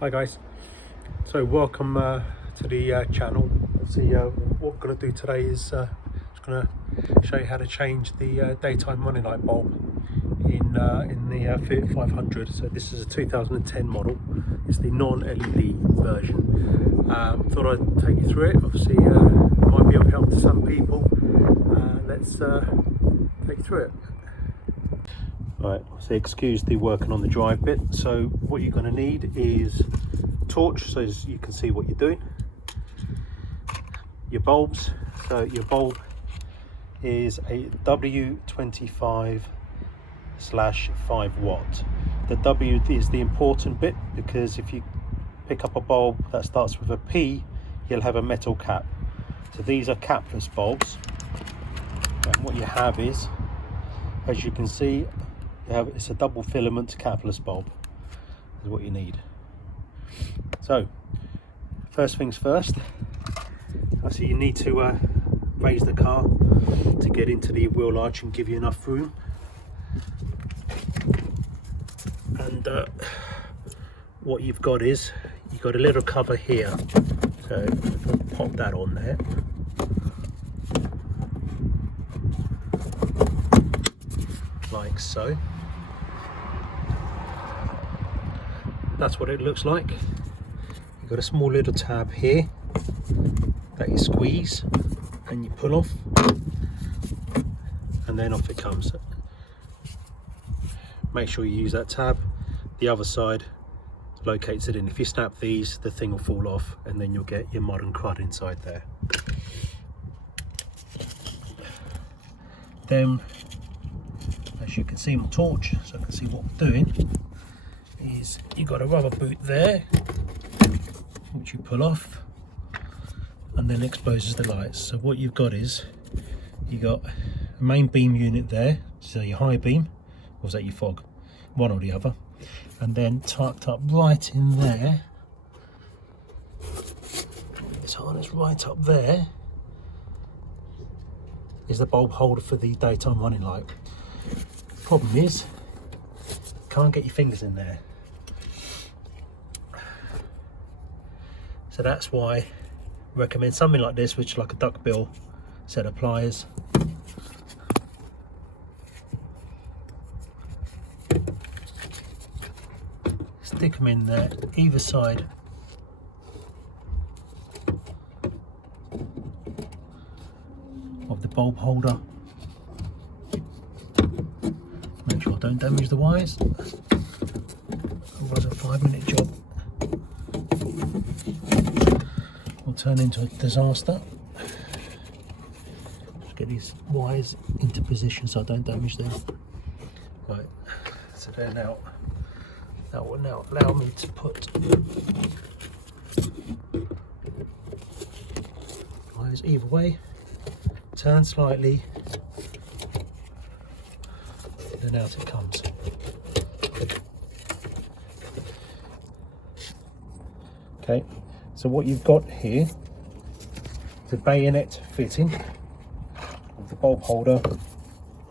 Hi guys, so welcome to the channel. Obviously what we're going to do today is just going to show you how to change the daytime running light bulb in the Fiat 500. So this is a 2010 model. It's the non-LED version. Thought I'd take you through it. Obviously it might be of help to some people. Let's take you through it. Right, so excuse the working on the drive bit. So what you're going to need is a torch, so as you can see what you're doing. Your bulbs, so your bulb is a W25/5 watt. The W is the important bit, because if you pick up a bulb that starts with a P, you'll have a metal cap. So these are capless bulbs, and what you have is, as you can see, it's a double filament capless bulb is what you need. So first things first, so you need to raise the car to get into the wheel arch and give you enough room. And what you've got is, you've got a little cover here, so pop that on there. Like so. That's what it looks like. You've got a small little tab here that you squeeze and you pull off, and then off it comes. Make sure you use that tab. The other side locates it in. If you snap these, the thing will fall off, and then you'll get your mud and crud inside there. Then, as you can see my torch, so I can see what we're doing, is you've got a rubber boot there which you pull off and then exposes the lights. So what you've got is, you've got a main beam unit there, so your high beam, or is that your fog? One or the other. And then tucked up right in there, this harness right up there, is the bulb holder for the daytime running light. Problem is, you can't get your fingers in there. So that's why I recommend something like this, which is like a duckbill set of pliers. Stick them in there, either side of the bulb holder. Make sure I don't damage the wires, otherwise a 5-minute job will turn into a disaster. Just get these wires into position so I don't damage them. Right, so they're now, that will now allow me to put wires either way, turn slightly, and out it comes. Okay, so what you've got here is a bayonet fitting of the bulb holder,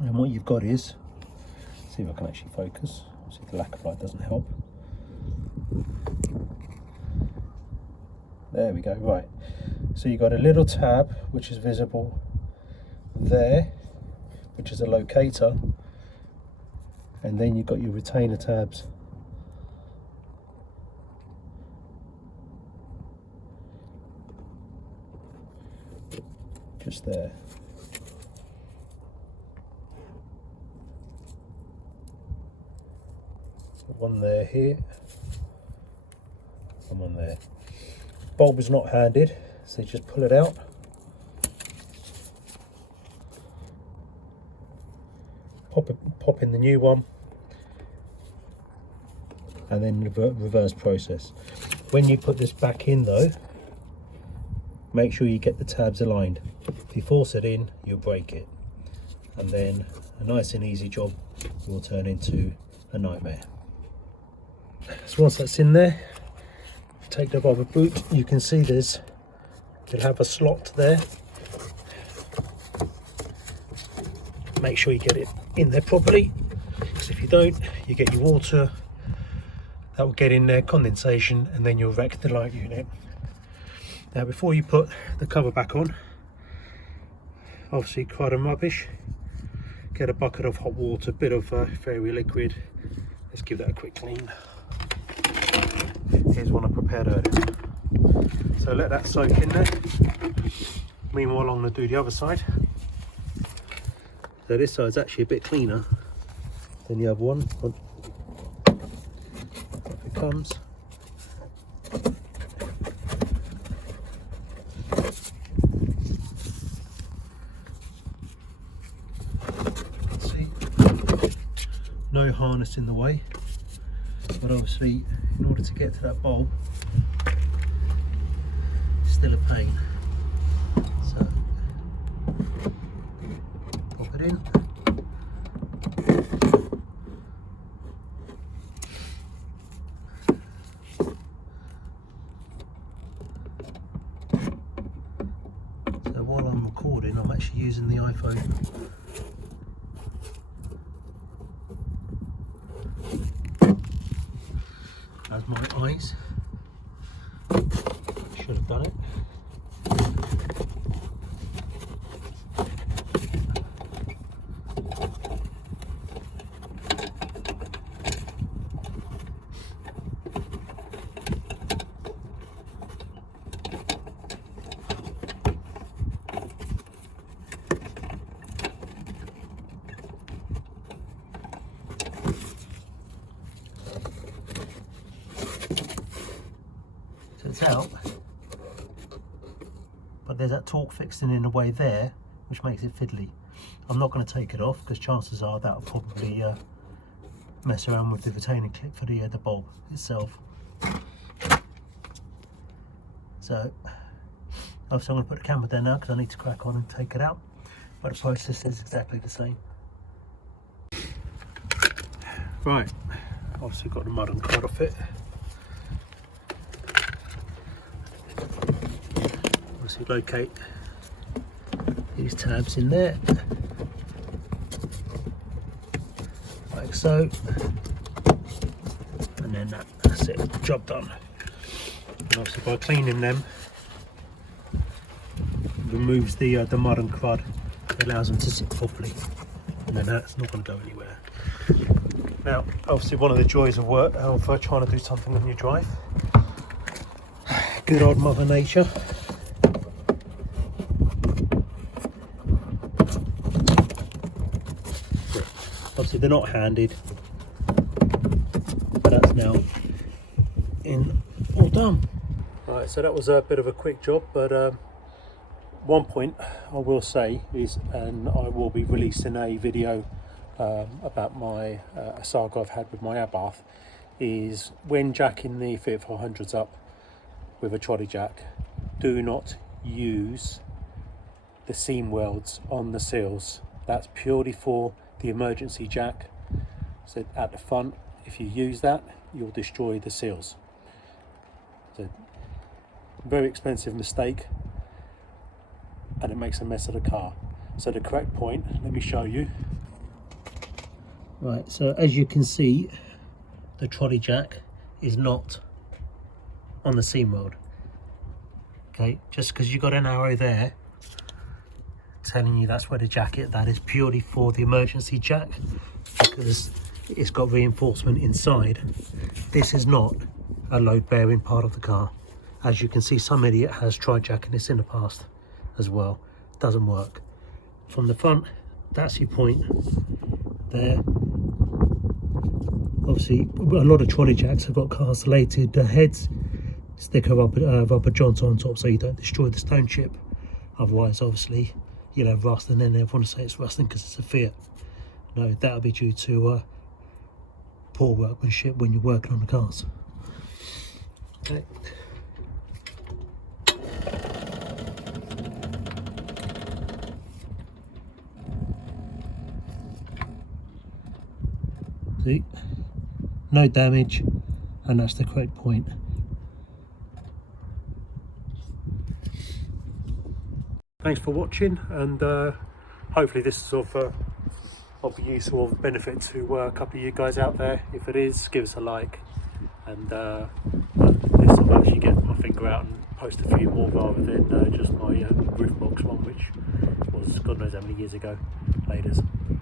and what you've got is, see if I can actually focus, see the lack of light doesn't help. There we go. Right, so you've got a little tab which is visible there, which is a locator, and then you've got your retainer tabs just there. One there here, and one there. Bulb is not handed, so you just pull it out. Pop in the new one, and then reverse process. When you put this back in though, make sure you get the tabs aligned. If you force it in, you'll break it, and then a nice and easy job will turn into a nightmare. So once that's in there, take the rubber boot. You can see you'll have a slot there. Make sure you get it in there properly, because if you don't, you get your water that will get in there, condensation, and then you'll wreck the light unit. Now before you put the cover back on, obviously quite a rubbish, get a bucket of hot water, bit of fairy liquid, let's give that a quick clean. Here's one I prepared earlier, so let that soak in there. Meanwhile I'm going to do the other side. So this side's actually a bit cleaner than the other one. Off it comes. See, no harness in the way, but obviously in order to get to that bulb, it's still a pain. So pop it in. So while I'm recording, I'm actually using the iPhone. As my eyes. Should have done it. So it's out, but there's that torque fixing in the way there, which makes it fiddly. I'm not going to take it off because chances are that will probably mess around with the retaining clip for the bulb itself. So obviously I'm going to put the camera there now because I need to crack on and take it out, but the process is exactly the same. Right, obviously got the mud and crud off it. Obviously locate these tabs in there, like so, and then that's it, job done. And obviously by cleaning them, removes the mud and crud, it allows them to sit properly, and then that's not going to go anywhere. Now obviously one of the joys of work, of trying to do something on your drive, good old Mother Nature. Obviously they're not handed, but that's now in all done. Right, so that was a bit of a quick job, but one point I will say is, and I will be releasing a video about my a saga I've had with my air bath, is when jacking the Fiat 400s up with a trolley jack, do not use the seam welds on the seals. That's purely for the emergency jack. So at the front, if you use that, you'll destroy the seals. So very expensive mistake, and it makes a mess of the car. So the correct point, let me show you. Right, so as you can see, the trolley jack is not on the seam weld. Okay, just because you got an arrow there telling you that's where the jack is, that is purely for the emergency jack, because it's got reinforcement inside. This is not a load bearing part of the car. As you can see, some idiot has tried jacking this in the past as well. Doesn't work. From the front, that's your point there. Obviously a lot of trolley jacks have got castellated heads, sticker rubber joints on top so you don't destroy the stone chip. Otherwise obviously you'll have rust, and then everyone will say it's rusting because it's a Fiat. No, that'll be due to poor workmanship when you're working on the cars. Okay. See, no damage, and that's the correct point. Thanks for watching, and hopefully this is of use or benefit to a couple of you guys out there. If it is, give us a like, and this I'll actually get my finger out and post a few more rather than just my roof box one, which was God knows how many years ago. Laters.